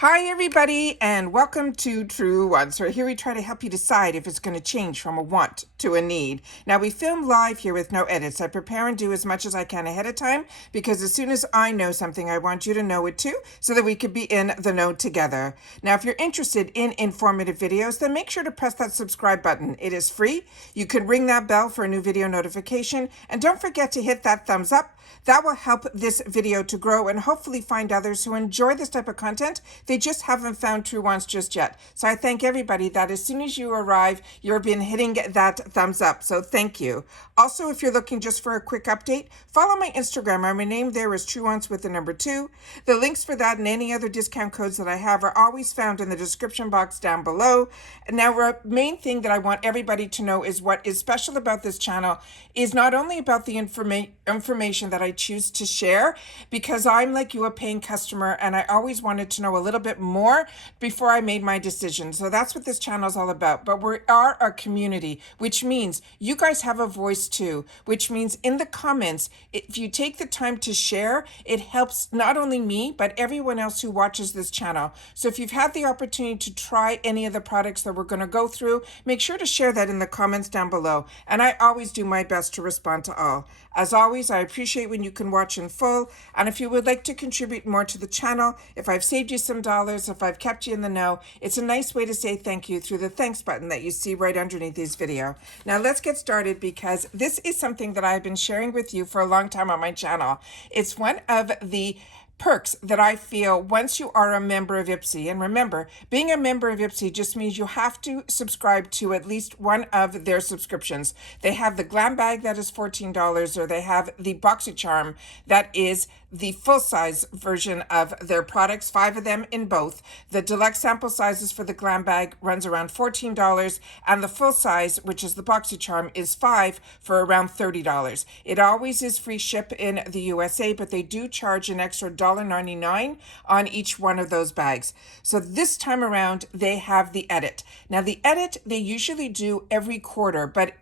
Hi everybody and welcome to Truewants, where here we try to help you decide if it's going to change from a want to a need. Now we film live here with no edits. I prepare and do as much as I can ahead of time because as soon as I know something, I want you to know it too so that we could be in the know together. Now if you're interested in informative videos, then make sure to press that subscribe button. It is free. You can ring that bell for a new video notification and don't forget to hit that thumbs up. That will help this video to grow and hopefully find others who enjoy this type of content. They just haven't found Truewants just yet. So I thank everybody that as soon as you arrive, you've been hitting that thumbs up. So thank you. Also, if you're looking just for a quick update, follow my Instagram. My name there is Truewants with the number 2. The links for that and any other discount codes that I have are always found in the description box down below. And now, the main thing that I want everybody to know is what is special about this channel is not only about the information that I choose to share, because I'm like you, a paying customer, and I always wanted to know a little bit more before I made my decision. So that's what this channel is all about. But we are a community, which means you guys have a voice too, which means in the comments, if you take the time to share, it helps not only me, but everyone else who watches this channel. So if you've had the opportunity to try any of the products that we're going to go through, make sure to share that in the comments down below. And I always do my best to respond to all. As always, I appreciate when you can watch in full. And if you would like to contribute more to the channel, if I've saved you some dollars, if I've kept you in the know, it's a nice way to say thank you through the thanks button that you see right underneath this video. Now let's get started because this is something that I've been sharing with you for a long time on my channel. It's one of the perks that I feel once you are a member of Ipsy. And remember, being a member of Ipsy just means you have to subscribe to at least one of their subscriptions. They have the glam bag that is $14, or they have the BoxyCharm that is the full-size version of their products, 5 of them in both. The deluxe sample sizes for the glam bag runs around $14, and the full size, which is the BoxyCharm, is 5 for around $30. It always is free ship in the USA, but they do charge an extra $1.99 on each one of those bags. So this time around, they have the edit. Now the edit, they usually do every quarter, but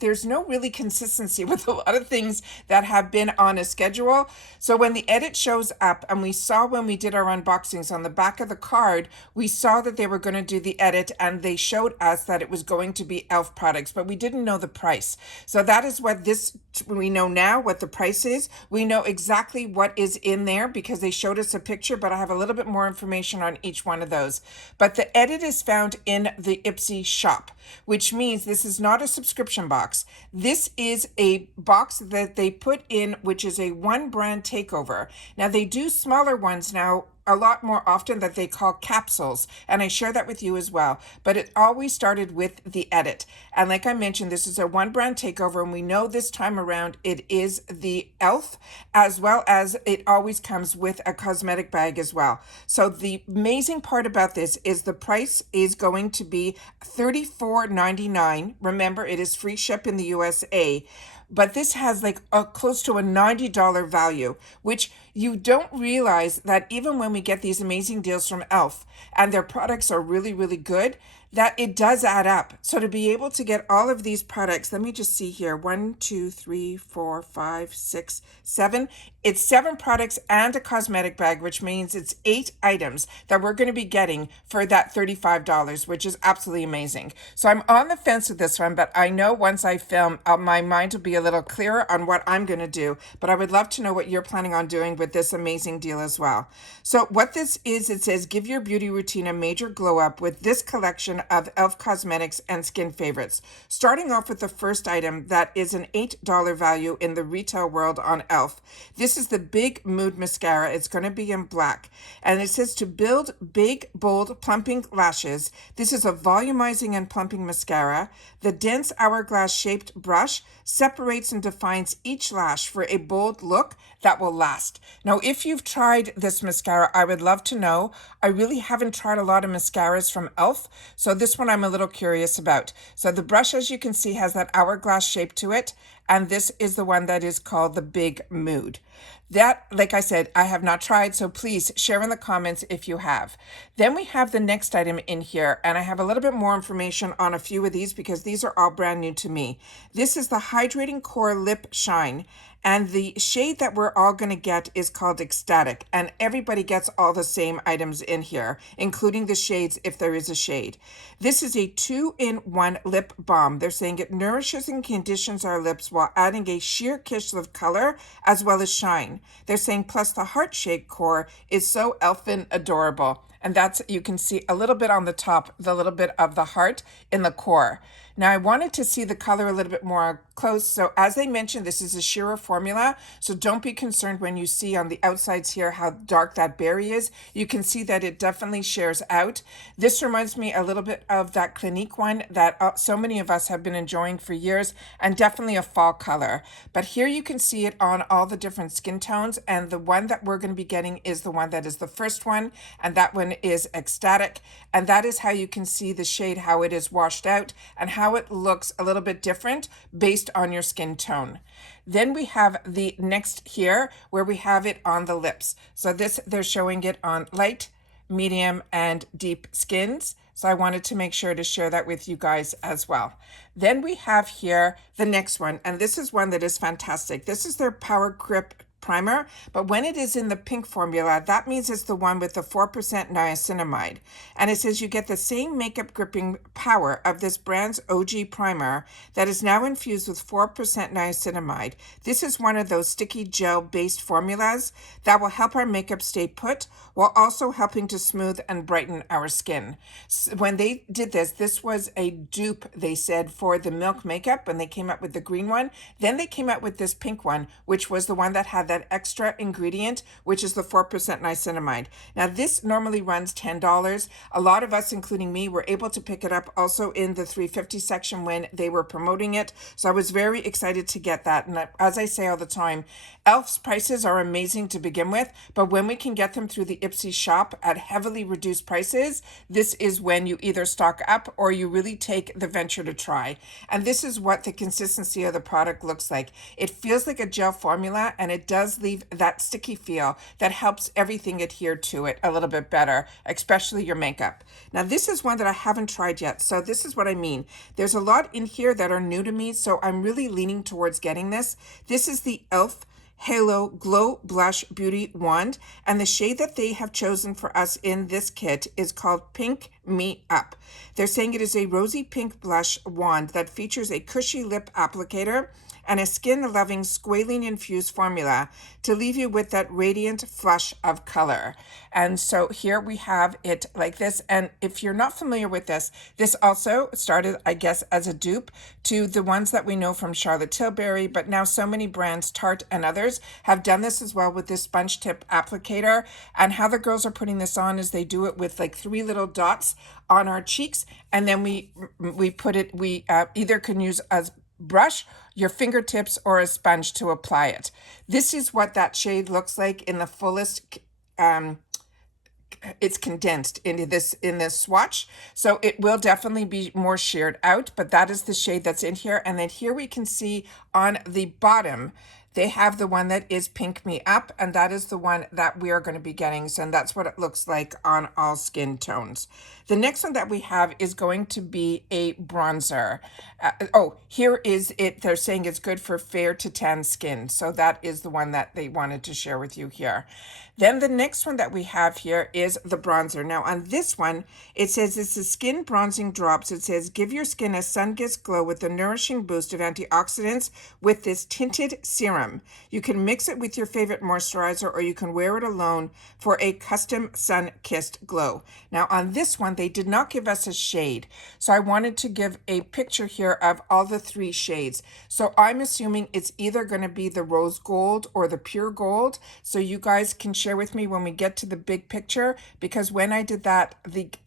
there's no really consistency with a lot of things that have been on a schedule. So when the edit shows up, and we saw when we did our unboxings on the back of the card, we saw that they were going to do the edit, and they showed us that it was going to be E.L.F products, but we didn't know the price. So that is what we know now what the price is. We know exactly what is in there because they showed us a picture, but I have a little bit more information on each one of those. But the edit is found in the Ipsy shop, which means this is not a subscription box. This is a box that they put in, which is a one brand takeover. Now they do smaller ones now a lot more often that they call capsules, and I share that with you as well, but it always started with the edit. And like I mentioned, this is a one brand takeover, and we know this time around it is the E.L.F, as well as it always comes with a cosmetic bag as well. So the amazing part about this is the price is going to be $34.99. Remember, it is free ship in the USA. But this has like close to a $90 value, which you don't realize that even when we get these amazing deals from E.L.F. and their products are really, really good, that it does add up. So to be able to get all of these products, let me just see here, 1, 2, 3, 4, 5, 6, 7. It's 7 products and a cosmetic bag, which means it's 8 items that we're going to be getting for that $35, which is absolutely amazing. So I'm on the fence with this one, but I know once I film, my mind will be a little clearer on what I'm going to do. But I would love to know what you're planning on doing with this amazing deal as well. So what this is, it says, give your beauty routine a major glow up with this collection of E.L.F cosmetics and skin favorites. Starting off with the first item that is an $8 value in the retail world on E.L.F. This is the Big Mood Mascara. It's going to be in black. And it says to build big, bold, plumping lashes. This is a volumizing and plumping mascara. The dense hourglass-shaped brush separates and defines each lash for a bold look that will last. Now, if you've tried this mascara, I would love to know. I really haven't tried a lot of mascaras from E.L.F, so this one I'm a little curious about. So the brush, as you can see, has that hourglass shape to it, and this is the one that is called the Big Mood. That, like I said, I have not tried, so please share in the comments if you have. Then we have the next item in here, and I have a little bit more information on a few of these because these are all brand new to me. This is the Hydrating Core Lip Shine, and the shade that we're all going to get is called Ecstatic, and everybody gets all the same items in here, including the shades if there is a shade. This is a 2-in-1 lip balm. They're saying it nourishes and conditions our lips while adding a sheer kiss of color as well as shine. They're saying plus the heart-shaped core is so elfin adorable. And that's, you can see a little bit on the top, the little bit of the heart in the core. Now I wanted to see the color a little bit more close. So as they mentioned, this is a sheerer formula. So don't be concerned when you see on the outsides here how dark that berry is. You can see that it definitely shares out. This reminds me a little bit of that Clinique one that so many of us have been enjoying for years, and definitely a fall color. But here you can see it on all the different skin tones, and the one that we're going to be getting is the one that is the first one, and that one is Ecstatic, and that is how you can see the shade, how it is washed out and how it looks a little bit different based on your skin tone. Then we have the next here where we have it on the lips. So this, they're showing it on light, medium, and deep skins. So I wanted to make sure to share that with you guys as well. Then we have here the next one, and this is one that is fantastic. This is their Power Grip Primer, but when it is in the pink formula, that means it's the one with the 4% niacinamide. And it says you get the same makeup gripping power of this brand's OG primer that is now infused with 4% niacinamide. This is one of those sticky gel-based formulas that will help our makeup stay put while also helping to smooth and brighten our skin. When they did this, this was a dupe, they said, for the Milk makeup when they came up with the green one. Then they came out with this pink one, which was the one that had that extra ingredient, which is the 4% niacinamide. Now this normally runs $10. A lot of us, including me, were able to pick it up also in the $3.50 section when they were promoting it. So I was very excited to get that. And as I say all the time, E.L.F's prices are amazing to begin with, but when we can get them through the Ipsy shop at heavily reduced prices, this is when you either stock up or you really take the venture to try. And this is what the consistency of the product looks like. It feels like a gel formula, and it does leave that sticky feel that helps everything adhere to it a little bit better, especially your makeup. Now this is one that I haven't tried yet, so this is what I mean. There's a lot in here that are new to me, so I'm really leaning towards getting this. This is the E.L.F. Halo Glow Blush Beauty Wand, and the shade that they have chosen for us in this kit is called Pink Me Up. They're saying it is a rosy pink blush wand that features a cushy lip applicator and a skin-loving squalene infused formula to leave you with that radiant flush of color. And so here we have it like this. And if you're not familiar with this, this also started, I guess, as a dupe to the ones that we know from Charlotte Tilbury, but now so many brands, Tarte and others, have done this as well with this sponge tip applicator. And how the girls are putting this on is they do it with like 3 little dots on our cheeks, and then we put it, we either can use as brush, your fingertips, or a sponge to apply it. This is what that shade looks like in the fullest. It's condensed into this in this swatch, so it will definitely be more sheared out, but that is the shade that's in here. And then here we can see on the bottom they have the one that is Pink Me Up, and that is the one that we are going to be getting. So that's what it looks like on all skin tones. The next one that we have is going to be a bronzer. Here is it. They're saying it's good for fair to tan skin. So that is the one that they wanted to share with you here. Then the next one that we have here is the bronzer. Now on this one, it says it's the skin bronzing drops. It says give your skin a sun-kissed glow with a nourishing boost of antioxidants with this tinted serum. You can mix it with your favorite moisturizer, or you can wear it alone for a custom sun-kissed glow. Now on this one, they did not give us a shade. So I wanted to give a picture here of all the 3 shades. So I'm assuming it's either going to be the rose gold or the pure gold. So you guys can share with me when we get to the big picture, because when I did that,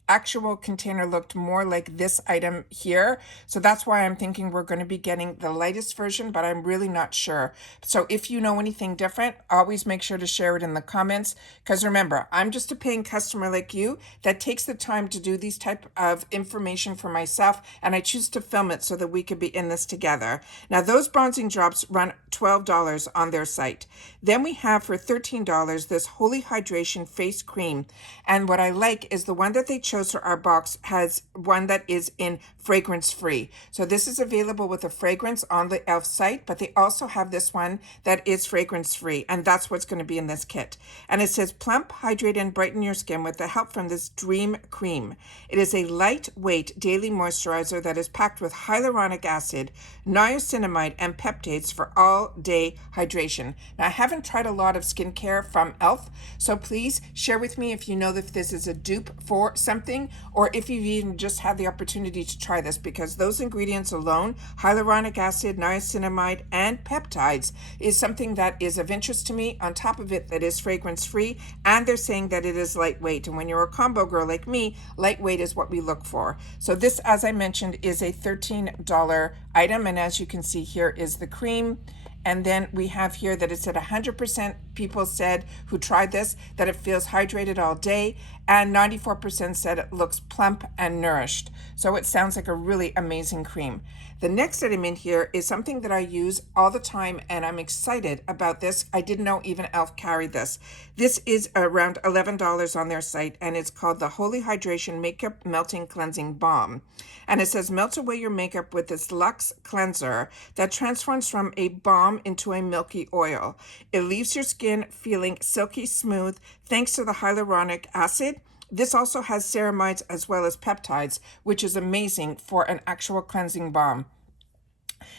actual container looked more like this item here. So that's why I'm thinking we're going to be getting the lightest version, but I'm really not sure. So if you know anything different, always make sure to share it in the comments. Because remember, I'm just a paying customer like you that takes the time to do these type of information for myself, and I choose to film it so that we could be in this together. Now those bronzing drops run $12 on their site. Then we have for $13 this Holy Hydration Face Cream. And what I like is the one that they chose for our box has one that is in fragrance free. So this is available with a fragrance on the E.L.F site, but they also have this one that is fragrance free, and that's what's going to be in this kit. And it says plump, hydrate, and brighten your skin with the help from this Dream Cream. It is a lightweight daily moisturizer that is packed with hyaluronic acid, niacinamide, and peptides for all day hydration. Now I haven't tried a lot of skincare from E.L.F, so please share with me if you know if this is a dupe for something, or if you've even just had the opportunity to try this, because those ingredients alone, hyaluronic acid, niacinamide, and peptides, is something that is of interest to me. On top of it, that is fragrance free, and they're saying that it is lightweight. And when you're a combo girl like me, lightweight is what we look for. So this, as I mentioned, is a $13 item, and as you can see here is the cream. And then we have here that it said 100% people said who tried this that it feels hydrated all day, and 94% said it looks plump and nourished. So it sounds like a really amazing cream. The next item in here is something that I use all the time, and I'm excited about this. I didn't know even E.L.F carried this. This is around $11 on their site, and it's called the Holy Hydration Makeup Melting Cleansing Balm. And it says melt away your makeup with this luxe cleanser that transforms from a balm into a milky oil. It leaves your skin feeling silky smooth thanks to the hyaluronic acid. This also has ceramides as well as peptides, which is amazing for an actual cleansing balm.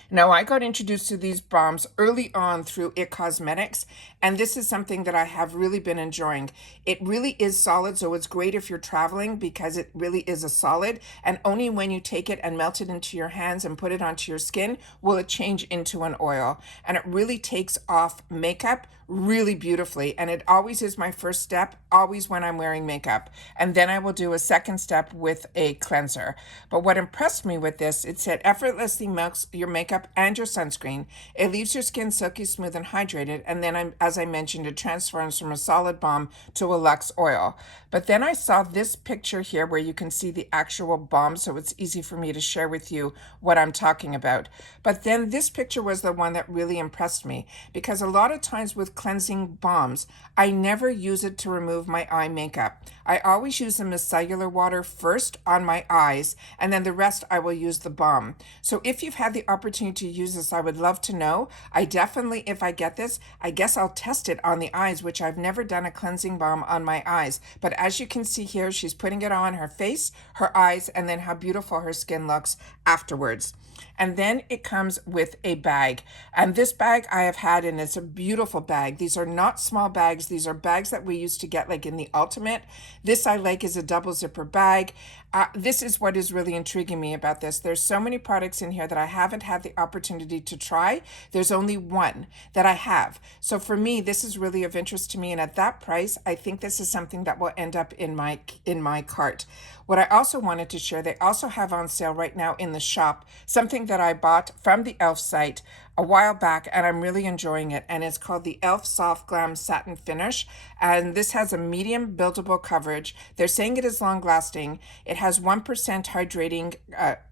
Now, I got introduced to these balms early on through IT Cosmetics, and this is something that I have really been enjoying. It really is solid, so it's great if you're traveling because it really is a solid, and only when you take it and melt it into your hands and put it onto your skin will it change into an oil. And it really takes off makeup really beautifully, and it always is my first step, always when I'm wearing makeup. And then I will do a second step with a cleanser. But what impressed me with this, it said effortlessly melts your makeup and your sunscreen. It leaves your skin silky smooth and hydrated, and then as I mentioned, it transforms from a solid balm to a luxe oil. But then I saw this picture here where you can see the actual balm, so it's easy for me to share with you what I'm talking about. But then this picture was the one that really impressed me, because a lot of times with cleansing balms, I never use it to remove my eye makeup. I always use them as cellular water first on my eyes, and then the rest I will use the balm. So if you've had the opportunity to use this, I would love to know. I definitely, if I get this, I guess I'll test it on the eyes, which I've never done a cleansing balm on my eyes. But as you can see here, she's putting it on her face, her eyes, and then how beautiful her skin looks afterwards. And then it comes with a bag. And this bag I have had, and it's a beautiful bag. These are not small bags. These are bags that we used to get like in the Ultimate. This I like is a double zipper bag. This is what is really intriguing me about this. There's so many products in here that I haven't had the opportunity to try. There's only one that I have. So for me, this is really of interest to me. And at that price, I think this is something that will end up in my cart. What I also wanted to share, they also have on sale right now in the shop something that I bought from the E.L.F site a while back, and I'm really enjoying it. And it's called the E.L.F Soft Glam Satin Finish. And this has a medium buildable coverage. They're saying it is long lasting. It has 1% hydrating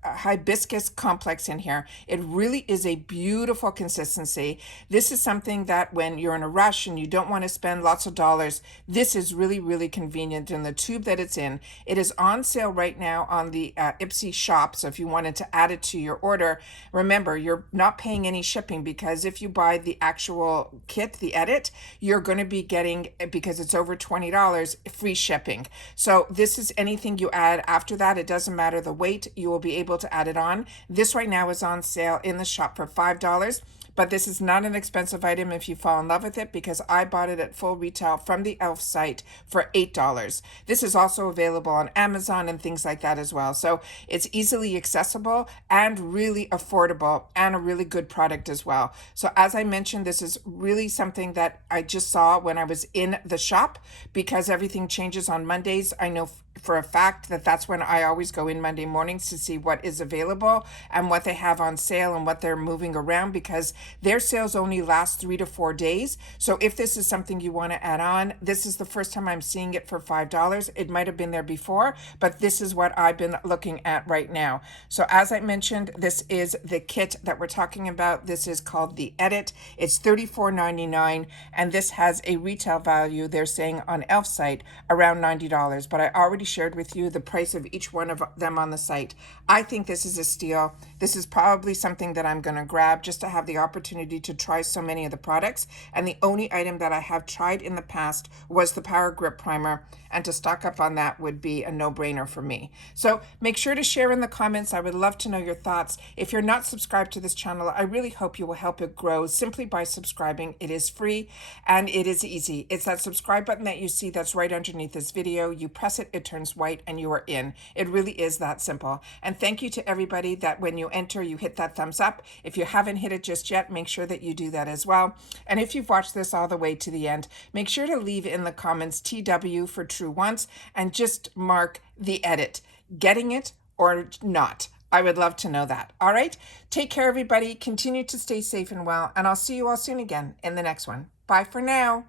hibiscus complex in here. It really is a beautiful consistency. This is something that when you're in a rush and you don't want to spend lots of dollars, this is really, really convenient in the tube that it's in. It is on sale right now on the Ipsy shop. So if you wanted to add it to your order, remember, you're not paying any shipping, because if you buy the actual kit, the edit, you're going to be getting, because it's over $20, free shipping. So this is anything you add after that. It doesn't matter the weight, you will be able to add it on. This right now is on sale in the shop for $5. but this is not an expensive item if you fall in love with it, because I bought it at full retail from the E.L.F site for $8. This is also available on Amazon and things like that as well. So it's easily accessible and really affordable, and a really good product as well. So as I mentioned, this is really something that I just saw when I was in the shop, because everything changes on Mondays. I know for a fact that that's when I always go in Monday mornings to see what is available and what they have on sale and what they're moving around, because their sales only last 3 to 4 days. So if this is something you want to add on, this is the first time I'm seeing it for $5. It might have been there before, but this is what I've been looking at right now. So as I mentioned, this is the kit that we're talking about. This is called the Edit. It's $34.99, and this has a retail value, they're saying on E.L.F site, around $90, but I already shared with you the price of each one of them on the site. I think this is a steal. This is probably something that I'm going to grab just to have the opportunity to try so many of the products. And the only item that I have tried in the past was the Power Grip Primer, and to stock up on that would be a no-brainer for me. So make sure to share in the comments. I would love to know your thoughts. If you're not subscribed to this channel, I really hope you will help it grow simply by subscribing. It is free and it is easy. It's that subscribe button that you see that's right underneath this video. You press it, it turns white, and you are in. It really is that simple. And thank you to everybody that when you enter, you hit that thumbs up. If you haven't hit it just yet, make sure that you do that as well. And if you've watched this all the way to the end, make sure to leave in the comments TW for Truewants, and just mark the edit. Getting it or not? I would love to know that. All right. Take care, everybody. Continue to stay safe and well, and I'll see you all soon again in the next one. Bye for now.